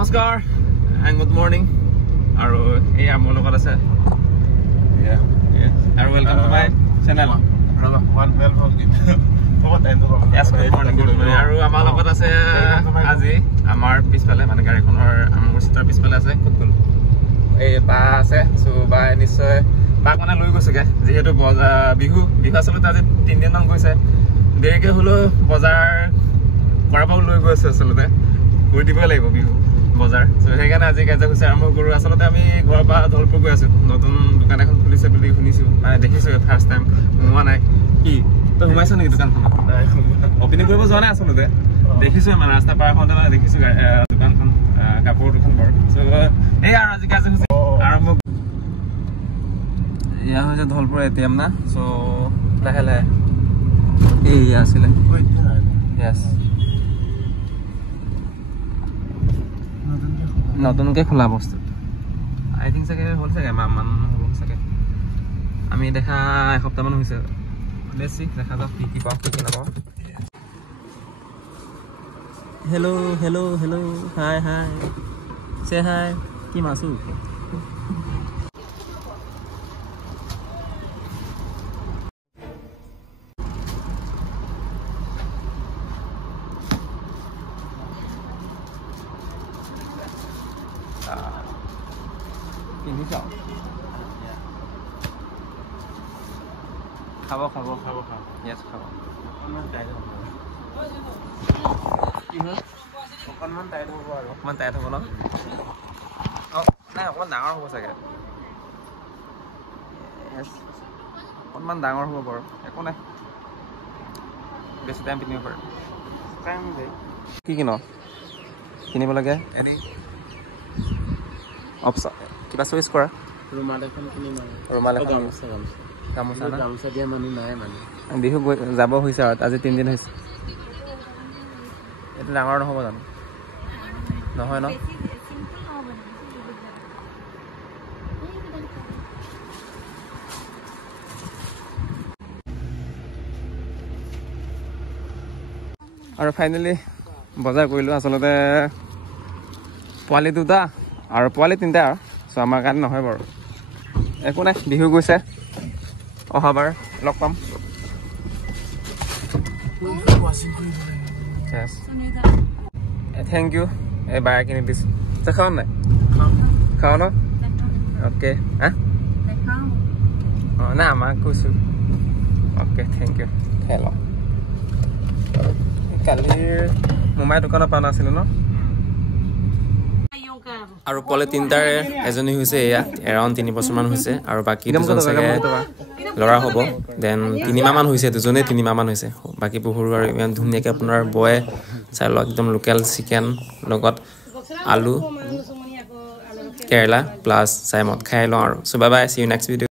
নমস্কাৰ and good morning আৰু এই আমাৰ লগত আছে আৰু welcome to my channel yes good morning আৰু আমাৰ লগত আছে আজি আমাৰ পিছফালে মানে গাড়ীখনৰ আমাৰ চিটাৰ পিছফালে আছে কুকুল এই বা আছে সো বা নিশ্চয় বাক মানে লৈ গৈছেগে যেহেতু বিহু আচলতে আজি 3 দিন মান গৈছে দেৰিকে হলো বজাৰ কৰাব লৈ গৈছে আচলতে কৰি দিব লাগিব বিহু বজাৰ সো হেগানে আজি কাজা হৈছে আৰম্ভ কৰো আচলতে আমি ঘৰৰ পৰা ধলপুৰ গৈ আছো নতুন দোকান এখন খুলিছে বুলি শুনিছো মানে দেখিছো ফাৰ্স্ট টাইম মোৱা নাই কি তো ঘুমাইছ নেকি দোকানখন অপিনিং কৰিব যোৱা নাই আচলতে দেখিছো মানে ৰাস্তা পাৰ হওঁতে মানে দেখিছো দোকানখন কাপোৰ দোকান বৰ সো এই আৰু আজি কাজা হৈছে আৰম্ভ ইয়া হৈছে ধলপুৰ এটিএম না সো লাহে লাহে এই আছিলে yes নতুনকে খোলা বস্তু আই থিংক সাকে হল সাকে মান হল সাকে আমি দেখা এসপ্তাহ মান হৈছে বেছি দেখা যাক কি পাও কি না পাও হেল্ল হেল্ল হেল্ল হাই হাই সে হাই কি মাসু Ini sao? Khabo. Yes, khabo. Okonman tight hobo. Ki hol? Okonman tight hobo aru. Okonman tight hobo na? Oh, na okonman dangor hobo sage. Yes. Okonman dangor hobo bor. Eko nai. Beshi time pitnibo par. Time de. Ki kino? Kinibo lage? Any option. কিবা choice কৰা ৰুমাল এখন কিনি গামোচা দিয়া মানুহ নাই মানে বিহু যাব হৈছে আজি 3 দিন হৈছে এটা ডাঙৰ নহব জানো নহয় ন আৰু ফাইনালি বজাৰ কৰিলো আচলতে পোৱালি দুটা আৰু পোৱালি তিনটা আৰু সো আমাৰ কাৰণে নহয় বাৰু একো নাই বিহু গৈছে অহাবাৰ লগ পাম থ্যাংক ইউ এই বাৰ কিনি দিছো তই খাও নাই খাও ন অ'কে হা না আমাক কৈছো অ'কে থ্যাংক ইউ খাই লওঁ কালি মোমাই দোকানত পোৱা নাছিলো ন আৰু পলে তিনটাৰে এজনী হৈছে এয়া এৰাউণ্ড 3 বছৰমান হৈছে আৰু বাকি দুজন চাগে লৰা হ'ব দেন 3 মাহ মান হৈছে দুজনে 3 মাহ মান হৈছে বাকি বহুৰ আৰু ইমান ধুনীয়াকে আপোনাৰ বয় চাই লওক একদম লোকেল চিকেন লগত আলু কেৰেলা প্লাস চাইমত খাই লওঁ আৰু সো বাই বাই সি ইউ নেক্সট ভিডিও